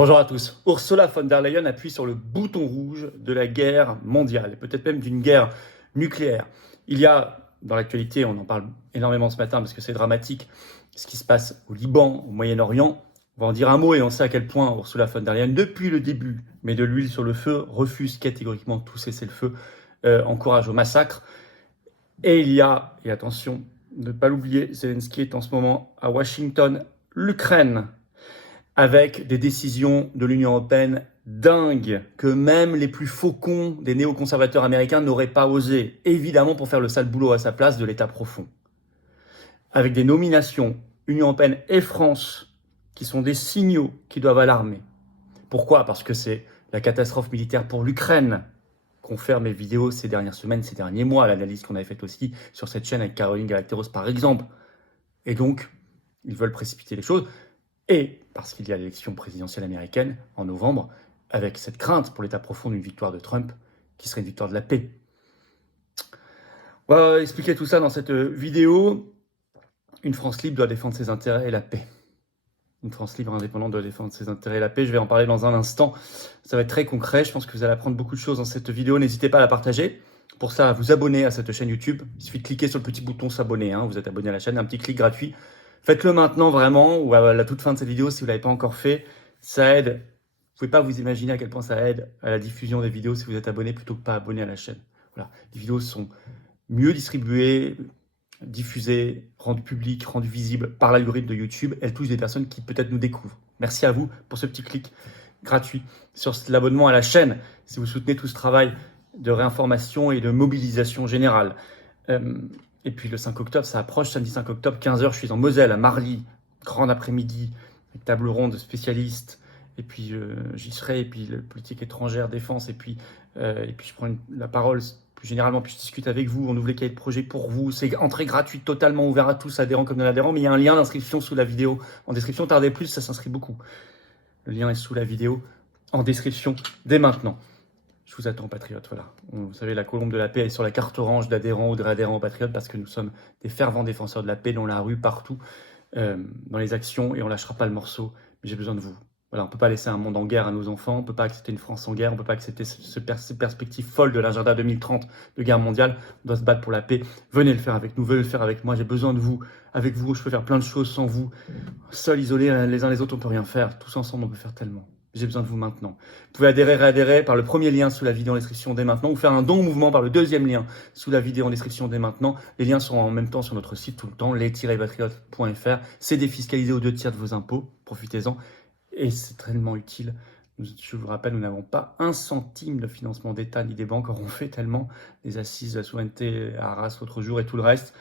Bonjour à tous. Ursula von der Leyen appuie sur le bouton rouge de la guerre mondiale, peut-être même d'une guerre nucléaire. Il y a, dans l'actualité, on en parle énormément ce matin parce que c'est dramatique, ce qui se passe au Liban, au Moyen-Orient. On va en dire un mot et on sait à quel point Ursula von der Leyen, depuis le début, met de l'huile sur le feu, refuse catégoriquement tout cessez-le-feu, encourage au massacre. Et il y a, et attention, ne pas l'oublier, Zelensky est en ce moment à Washington, l'Ukraine, avec des décisions de l'Union européenne dingues que même les plus faucons des néoconservateurs américains n'auraient pas osé, évidemment pour faire le sale boulot à sa place de l'État profond. Avec des nominations Union européenne et France qui sont des signaux qui doivent alarmer. Pourquoi ? Parce que c'est la catastrophe militaire pour l'Ukraine qu'on fait mes vidéos ces dernières semaines, ces derniers mois, l'analyse qu'on avait faite aussi sur cette chaîne avec Caroline Galacteros par exemple. Et donc, ils veulent précipiter les choses. Et parce qu'il y a l'élection présidentielle américaine en novembre, avec cette crainte pour l'état profond d'une victoire de Trump, qui serait une victoire de la paix. On va expliquer tout ça dans cette vidéo. Une France libre doit défendre ses intérêts et la paix. Une France libre et indépendante doit défendre ses intérêts et la paix. Je vais en parler dans un instant. Ça va être très concret. Je pense que vous allez apprendre beaucoup de choses dans cette vidéo. N'hésitez pas à la partager. Pour ça, à vous abonner à cette chaîne YouTube. Il suffit de cliquer sur le petit bouton s'abonner. Vous êtes abonné à la chaîne, un petit clic gratuit. Faites-le maintenant vraiment, ou à la toute fin de cette vidéo si vous ne l'avez pas encore fait. Ça aide. Vous ne pouvez pas vous imaginer à quel point ça aide à la diffusion des vidéos si vous êtes abonné plutôt que pas abonné à la chaîne. Voilà. Les vidéos sont mieux distribuées, diffusées, rendues publiques, rendues visibles par l'algorithme de YouTube. Elles touchent des personnes qui peut-être nous découvrent. Merci à vous pour ce petit clic gratuit sur l'abonnement à la chaîne si vous soutenez tout ce travail de réinformation et de mobilisation générale. Et puis le 5 octobre, ça approche, samedi 5 octobre, 15h, je suis en Moselle, à Marly, grand après-midi, avec table ronde de spécialistes, et puis j'y serai, et puis la politique étrangère, défense, et puis je prends la parole plus généralement, puis je discute avec vous, on ouvre les cahiers de projet pour vous, c'est entrée gratuite, totalement ouvert à tous, adhérents comme non-adhérents, mais il y a un lien d'inscription sous la vidéo, en description, tardez plus, ça s'inscrit beaucoup. Le lien est sous la vidéo, en description, dès maintenant. Je vous attends, patriotes, voilà. Vous savez, la colombe de la paix est sur la carte orange d'adhérents ou de réadhérents aux patriotes parce que nous sommes des fervents défenseurs de la paix dans la rue, partout, dans les actions, et on lâchera pas le morceau. Mais j'ai besoin de vous. Voilà, on ne peut pas laisser un monde en guerre à nos enfants, on ne peut pas accepter une France en guerre, on ne peut pas accepter ces perspectives folles de l'agenda 2030 de guerre mondiale. On doit se battre pour la paix. Venez le faire avec nous, venez le faire avec moi. J'ai besoin de vous. Avec vous, je peux faire plein de choses sans vous. Seuls, isolés, les uns les autres, on ne peut rien faire. Tous ensemble, on peut faire tellement. J'ai besoin de vous maintenant. Vous pouvez adhérer, réadhérer par le premier lien sous la vidéo en description dès maintenant ou faire un don au mouvement par le deuxième lien sous la vidéo en description dès maintenant. Les liens sont en même temps sur notre site tout le temps, les-patriotes.fr. C'est défiscalisé aux 2/3 de vos impôts. Profitez-en. Et c'est tellement utile. Je vous rappelle, nous n'avons pas un centime de financement d'État ni des banques. Or, on fait tellement les assises de la souveraineté à Arras l'autre jour et tout le reste.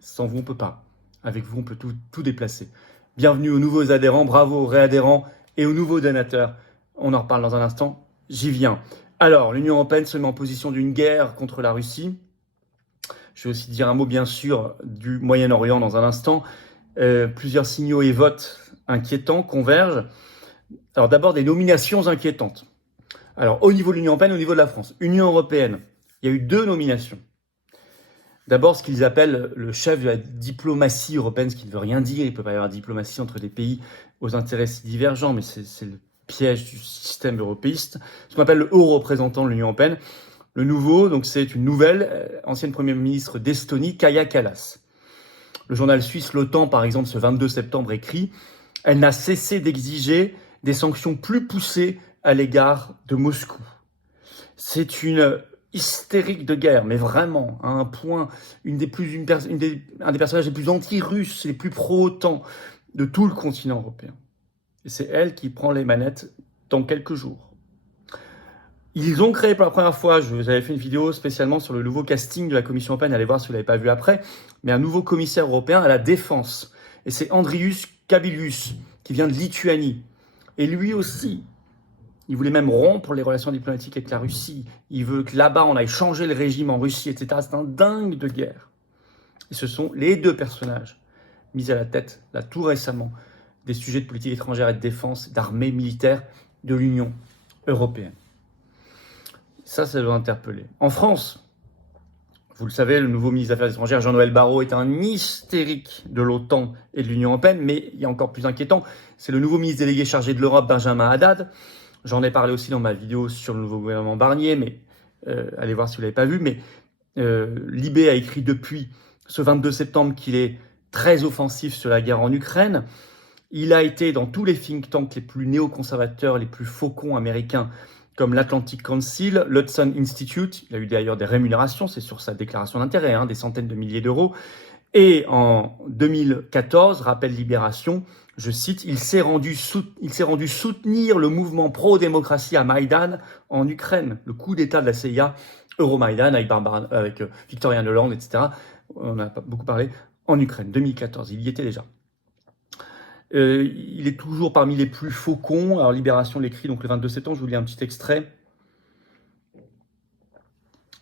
Sans vous, on ne peut pas. Avec vous, on peut tout déplacer. Bienvenue aux nouveaux adhérents, bravo aux réadhérents et aux nouveaux donateurs. On en reparle dans un instant, j'y viens. Alors, l'Union européenne se met en position d'une guerre contre la Russie. Je vais aussi dire un mot, bien sûr, du Moyen-Orient dans un instant. Plusieurs signaux et votes inquiétants convergent. Alors d'abord, des nominations inquiétantes. Alors, au niveau de l'Union européenne, au niveau de la France. Union européenne, il y a eu 2 nominations. D'abord, ce qu'ils appellent le chef de la diplomatie européenne, ce qui ne veut rien dire. Il ne peut pas y avoir de diplomatie entre des pays aux intérêts si divergents, mais c'est le piège du système européiste. Ce qu'on appelle le haut représentant de l'Union européenne. Le nouveau, donc c'est une nouvelle, ancienne première ministre d'Estonie, Kaja Kallas. Le journal suisse L'OTAN, par exemple, ce 22 septembre, écrit « Elle n'a cessé d'exiger des sanctions plus poussées à l'égard de Moscou ». C'est une hystérique de guerre, mais vraiment, à un point, un des personnages les plus anti-russes, les plus pro-OTAN de tout le continent européen. Et c'est elle qui prend les manettes dans quelques jours. Ils ont créé pour la première fois, je vous avais fait une vidéo spécialement sur le nouveau casting de la Commission européenne, allez voir si vous ne l'avez pas vu après, mais un nouveau commissaire européen à la défense. Et c'est Andrius Kubilius, qui vient de Lituanie. Et lui aussi, il voulait même rompre les relations diplomatiques avec la Russie. Il veut que là-bas, on aille changer le régime en Russie, etc. C'est un dingue de guerre. Et ce sont les 2 personnages mis à la tête, là, tout récemment, des sujets de politique étrangère et de défense, d'armée militaire de l'Union européenne. Ça doit interpeller. En France, Vous le savez, le nouveau ministre des Affaires étrangères, Jean-Noël Barrot, est un hystérique de l'OTAN et de l'Union européenne, mais il y a encore plus inquiétant, c'est le nouveau ministre délégué chargé de l'Europe, Benjamin Haddad. J'en ai parlé aussi dans ma vidéo sur le nouveau gouvernement Barnier, mais allez voir si vous ne l'avez pas vu. Mais Libé a écrit depuis ce 22 septembre qu'il est très offensif sur la guerre en Ukraine. Il a été dans tous les think tanks les plus néoconservateurs, les plus faucons américains, comme l'Atlantic Council, l'Hudson Institute. Il a eu d'ailleurs des rémunérations, c'est sur sa déclaration d'intérêt, des centaines de milliers d'euros. Et en 2014, rappelle Libération, je cite, il s'est rendu soutenir le mouvement pro-démocratie à Maïdan en Ukraine, le coup d'État de la CIA, Euromaïdan avec Victoria Nuland, etc. On n'a pas beaucoup parlé, en Ukraine, 2014, il y était déjà. Il est toujours parmi les plus faucons. Alors Libération l'écrit donc le 22 septembre, je vous lis un petit extrait.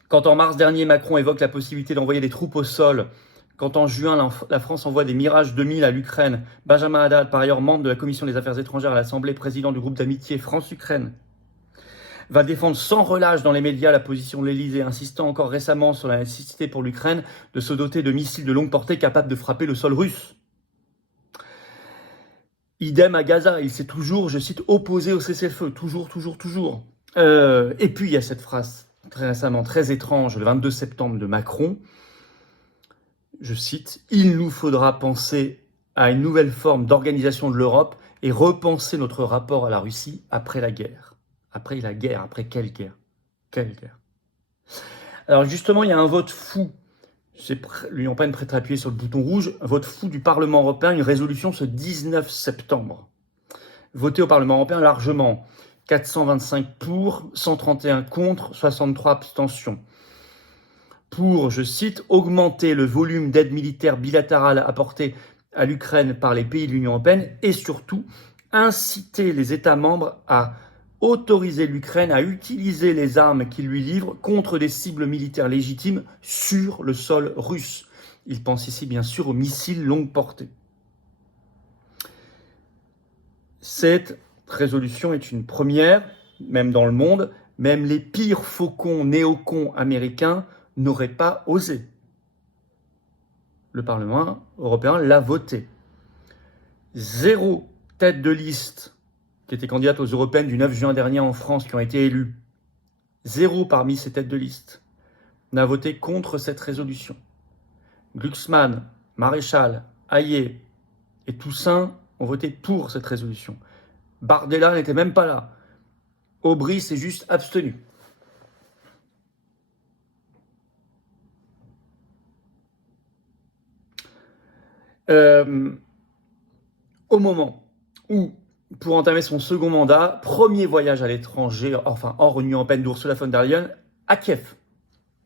Quand en mars dernier, Macron évoque la possibilité d'envoyer des troupes au sol, quand en juin, la France envoie des Mirage 2000 à l'Ukraine, Benjamin Haddad, par ailleurs membre de la Commission des Affaires étrangères à l'Assemblée, président du groupe d'amitié France-Ukraine, va défendre sans relâche dans les médias la position de l'Élysée, insistant encore récemment sur la nécessité pour l'Ukraine de se doter de missiles de longue portée capables de frapper le sol russe. Idem à Gaza, il s'est toujours, je cite, opposé au cessez-le-feu, toujours. Et puis il y a cette phrase très récemment, très étrange, le 22 septembre de Macron, je cite, « Il nous faudra penser à une nouvelle forme d'organisation de l'Europe et repenser notre rapport à la Russie après la guerre. » Après la guerre, après quelle guerre? Quelle guerre? Alors justement, il y a un vote fou. L'Union européenne prête à appuyer sur le bouton rouge, un vote fou du Parlement européen, une résolution ce 19 septembre. Votée au Parlement européen largement, 425 pour, 131 contre, 63 abstentions. Pour, je cite, augmenter le volume d'aide militaire bilatérale apportée à l'Ukraine par les pays de l'Union européenne et surtout inciter les États membres à autoriser l'Ukraine à utiliser les armes qu'il lui livre contre des cibles militaires légitimes sur le sol russe. Il pense ici bien sûr aux missiles longue portée. Cette résolution est une première, même dans le monde. Même les pires faucons néocons américains n'auraient pas osé. Le Parlement européen l'a voté. 0 tête de liste qui était candidate aux européennes du 9 juin dernier en France, qui ont été élues, 0 parmi ces têtes de liste n'a voté contre cette résolution. Glucksmann, Maréchal, Hayet et Toussaint ont voté pour cette résolution. Bardella n'était même pas là. Aubry s'est juste abstenu. Au moment où, pour entamer son second mandat, premier voyage à l'étranger, enfin hors Union européenne d'Ursula von der Leyen, à Kiev,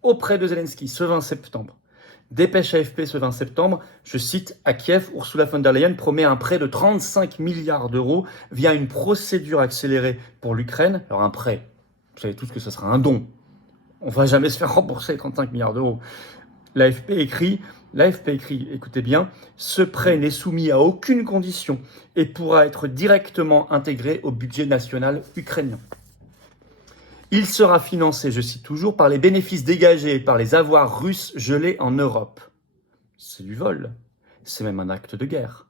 auprès de Zelensky, ce 20 septembre. Dépêche AFP ce 20 septembre, je cite, à Kiev, Ursula von der Leyen promet un prêt de 35 milliards d'euros via une procédure accélérée pour l'Ukraine. Alors un prêt, vous savez tous que ce sera un don. On ne va jamais se faire rembourser 35 milliards d'euros. L'AFP écrit, écoutez bien, ce prêt n'est soumis à aucune condition et pourra être directement intégré au budget national ukrainien. Il sera financé, je cite toujours, par les bénéfices dégagés par les avoirs russes gelés en Europe. C'est du vol. C'est même un acte de guerre.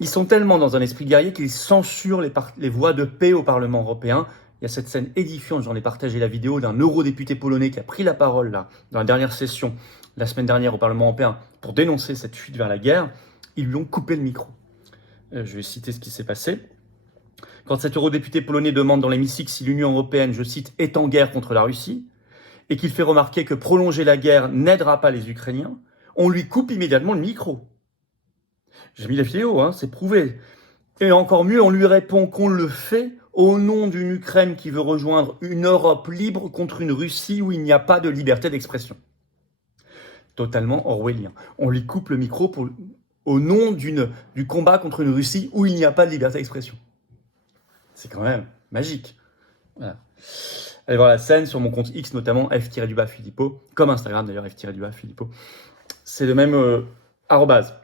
Ils sont tellement dans un esprit guerrier qu'ils censurent les voix de paix au Parlement européen. Il y a cette scène édifiante, j'en ai partagé la vidéo, d'un eurodéputé polonais qui a pris la parole là, dans la dernière session, la semaine dernière au Parlement européen, pour dénoncer cette fuite vers la guerre. Ils lui ont coupé le micro. Je vais citer ce qui s'est passé. Quand cet eurodéputé polonais demande dans l'hémicycle si l'Union européenne, je cite, est en guerre contre la Russie, et qu'il fait remarquer que prolonger la guerre n'aidera pas les Ukrainiens, on lui coupe immédiatement le micro. J'ai mis la vidéo, c'est prouvé. Et encore mieux, on lui répond qu'on le fait au nom d'une Ukraine qui veut rejoindre une Europe libre contre une Russie où il n'y a pas de liberté d'expression. Totalement orwellien. On lui coupe le micro au nom du combat contre une Russie où il n'y a pas de liberté d'expression. C'est quand même magique. Voilà. Allez voir la scène sur mon compte X, notamment F-Philippot, comme Instagram d'ailleurs, F-Philippot. C'est le même arrobase.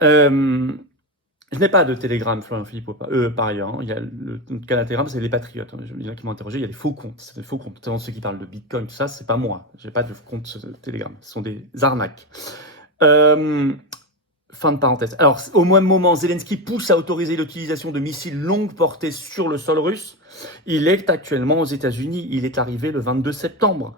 Je Je n'ai pas de Telegram, Florian Philippot, par ailleurs. Hein. Il y a le canal Telegram, c'est les Patriotes. Il y en a qui m'ont interrogé, il y a des faux comptes. C'est des faux comptes. Notamment ceux qui parlent de Bitcoin, tout ça, c'est pas moi. J'ai pas de compte Telegram. Ce sont des arnaques. Fin de parenthèse. Alors, au même moment, Zelensky pousse à autoriser l'utilisation de missiles longue portée sur le sol russe. Il est actuellement aux États-Unis. Il est arrivé le 22 septembre.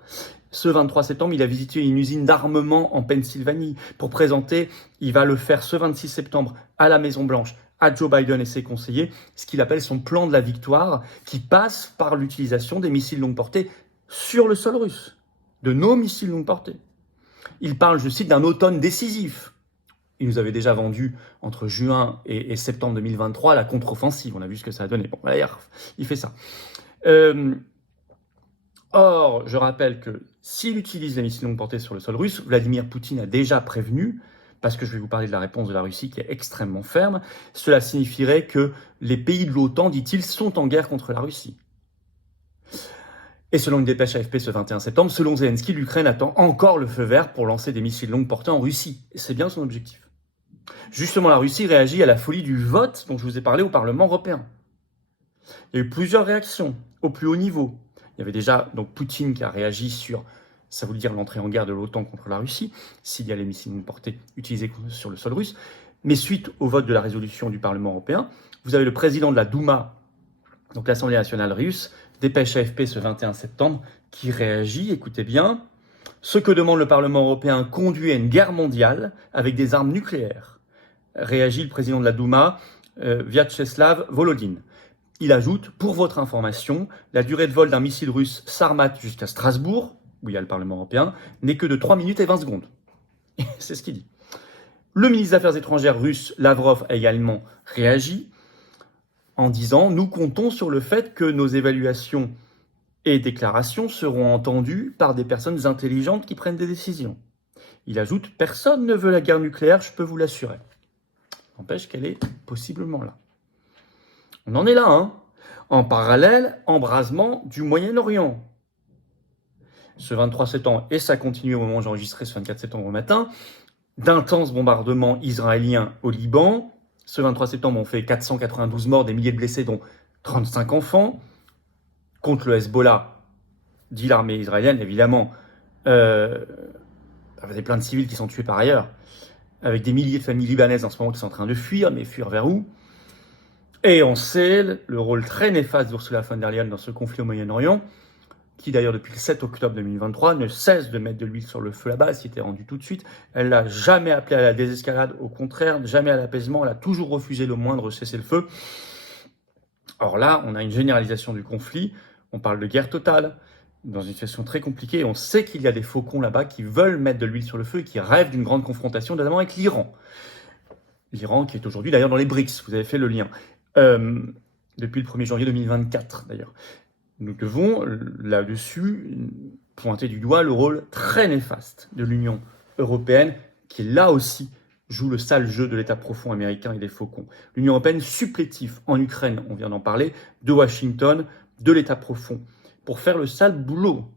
Ce 23 septembre, il a visité une usine d'armement en Pennsylvanie pour présenter, il va le faire ce 26 septembre à la Maison-Blanche, à Joe Biden et ses conseillers, ce qu'il appelle son plan de la victoire, qui passe par l'utilisation des missiles longue portée sur le sol russe, de nos missiles longue portée. Il parle, je cite, d'un automne décisif. Il nous avait déjà vendu entre juin et septembre 2023 la contre-offensive. On a vu ce que ça a donné. Bon, d'ailleurs, il fait ça. Or, je rappelle que s'il utilise les missiles longue portée sur le sol russe, Vladimir Poutine a déjà prévenu, parce que je vais vous parler de la réponse de la Russie qui est extrêmement ferme, cela signifierait que les pays de l'OTAN, dit-il, sont en guerre contre la Russie. Et selon une dépêche AFP ce 21 septembre, selon Zelensky, l'Ukraine attend encore le feu vert pour lancer des missiles longue portée en Russie. Et c'est bien son objectif. Justement, la Russie réagit à la folie du vote dont je vous ai parlé au Parlement européen. Il y a eu plusieurs réactions au plus haut niveau. Il y avait déjà donc Poutine qui a réagi sur, ça veut dire l'entrée en guerre de l'OTAN contre la Russie, s'il y a les missiles longue portée utilisés sur le sol russe. Mais suite au vote de la résolution du Parlement européen, vous avez le président de la Douma, donc l'Assemblée nationale russe, dépêche AFP ce 21 septembre, qui réagit, écoutez bien, ce que demande le Parlement européen conduit à une guerre mondiale avec des armes nucléaires. Réagit le président de la Douma, Vyacheslav Volodine. Il ajoute, pour votre information, la durée de vol d'un missile russe Sarmat jusqu'à Strasbourg, où il y a le Parlement européen, n'est que de 3 minutes et 20 secondes. C'est ce qu'il dit. Le ministre des Affaires étrangères russe, Lavrov, a également réagi en disant « Nous comptons sur le fait que nos évaluations et déclarations seront entendues par des personnes intelligentes qui prennent des décisions. » Il ajoute « Personne ne veut la guerre nucléaire, je peux vous l'assurer. » N'empêche qu'elle est possiblement là. On en est là, hein. En parallèle, embrasement du Moyen-Orient. Ce 23 septembre, et ça continue au moment où j'enregistrais ce 24 septembre au matin, d'intenses bombardements israéliens au Liban. Ce 23 septembre, on fait 492 morts, des milliers de blessés, dont 35 enfants. Contre le Hezbollah, dit l'armée israélienne, évidemment, avec plein de civils qui sont tués par ailleurs, avec des milliers de familles libanaises en ce moment qui sont en train de fuir, mais fuir vers où ? Et on sait le rôle très néfaste d'Ursula von der Leyen dans ce conflit au Moyen-Orient, qui d'ailleurs depuis le 7 octobre 2023 ne cesse de mettre de l'huile sur le feu là-bas, elle s'y était rendue tout de suite. Elle n'a jamais appelé à la désescalade, au contraire, jamais à l'apaisement, elle a toujours refusé le moindre cessez-le-feu. Or là, on a une généralisation du conflit, on parle de guerre totale, dans une situation très compliquée, on sait qu'il y a des faucons là-bas qui veulent mettre de l'huile sur le feu et qui rêvent d'une grande confrontation, notamment avec l'Iran. L'Iran qui est aujourd'hui d'ailleurs dans les BRICS, vous avez fait le lien. Depuis le 1er janvier 2024 d'ailleurs. Nous devons là-dessus pointer du doigt le rôle très néfaste de l'Union européenne qui là aussi joue le sale jeu de l'État profond américain et des faucons. L'Union européenne supplétif en Ukraine, on vient d'en parler, de Washington, de l'État profond, pour faire le sale boulot.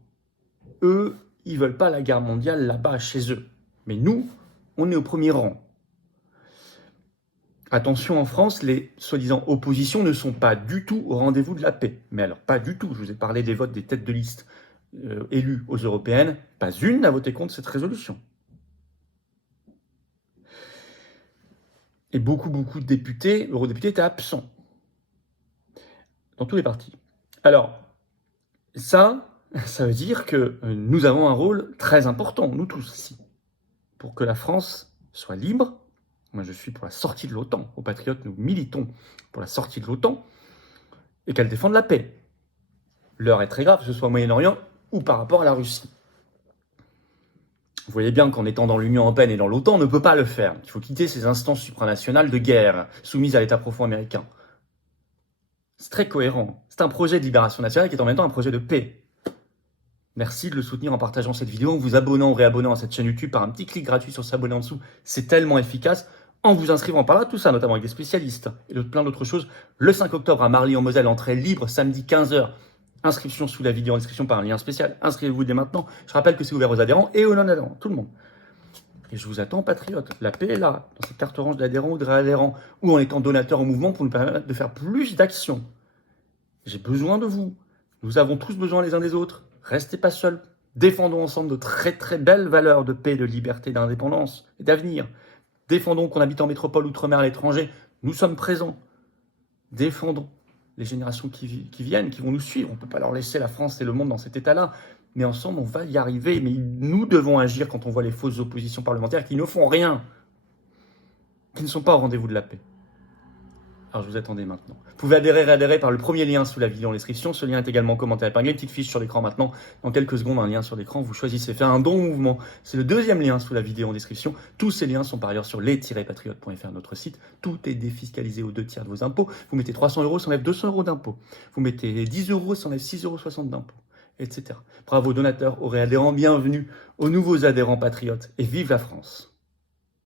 Eux, ils veulent pas la guerre mondiale là-bas chez eux. Mais nous, on est au premier rang. Attention, en France, les soi-disant oppositions ne sont pas du tout au rendez-vous de la paix. Mais alors, pas du tout. Je vous ai parlé des votes des têtes de liste élues aux européennes. Pas une n'a voté contre cette résolution. Et beaucoup de députés, eurodéputés, étaient absents. Dans tous les partis. Alors, ça veut dire que nous avons un rôle très important, nous tous ici, pour que la France soit libre. Moi, je suis pour la sortie de l'OTAN. Aux Patriotes, nous militons pour la sortie de l'OTAN et qu'elle défende la paix. L'heure est très grave, que ce soit au Moyen-Orient ou par rapport à la Russie. Vous voyez bien qu'en étant dans l'Union européenne et dans l'OTAN, on ne peut pas le faire. Il faut quitter ces instances supranationales de guerre soumises à l'État profond américain. C'est très cohérent. C'est un projet de libération nationale qui est en même temps un projet de paix. Merci de le soutenir en partageant cette vidéo, en vous abonnant ou réabonnant à cette chaîne YouTube par un petit clic gratuit sur s'abonner en dessous. C'est tellement efficace. En vous inscrivant par là, tout ça, notamment avec des spécialistes et plein d'autres choses. Le 5 octobre à Marly en Moselle, entrée libre, samedi 15h. Inscription sous la vidéo en description par un lien spécial. Inscrivez-vous dès maintenant. Je rappelle que c'est ouvert aux adhérents et aux non-adhérents, tout le monde. Et je vous attends, patriotes. La paix est là, dans cette carte orange d'adhérent ou de réadhérent, ou en étant donateur au mouvement pour nous permettre de faire plus d'actions. J'ai besoin de vous. Nous avons tous besoin les uns des autres. Restez pas seuls. Défendons ensemble de très très belles valeurs de paix, de liberté, d'indépendance et d'avenir. Défendons qu'on habite en métropole, outre-mer, à l'étranger. Nous sommes présents. Défendons les générations qui viennent, qui vont nous suivre. On ne peut pas leur laisser la France et le monde dans cet état-là. Mais ensemble, on va y arriver. Mais nous devons agir quand on voit les fausses oppositions parlementaires qui ne font rien, qui ne sont pas au rendez-vous de la paix. Alors je vous attendais maintenant. Vous pouvez adhérer par le premier lien sous la vidéo en description. Ce lien est également commenté par une petite fiche sur l'écran maintenant. Dans quelques secondes, un lien sur l'écran. Vous choisissez faire un don au mouvement. C'est le deuxième lien sous la vidéo en description. Tous ces liens sont par ailleurs sur les-patriotes.fr, notre site. Tout est défiscalisé aux 2 tiers de vos impôts. Vous mettez 300 €, ça enlève 200 € d'impôts. Vous mettez 10 €, ça enlève 6,60 € d'impôts, etc. Bravo donateurs, aux réadhérents, bienvenue aux nouveaux adhérents patriotes et vive la France.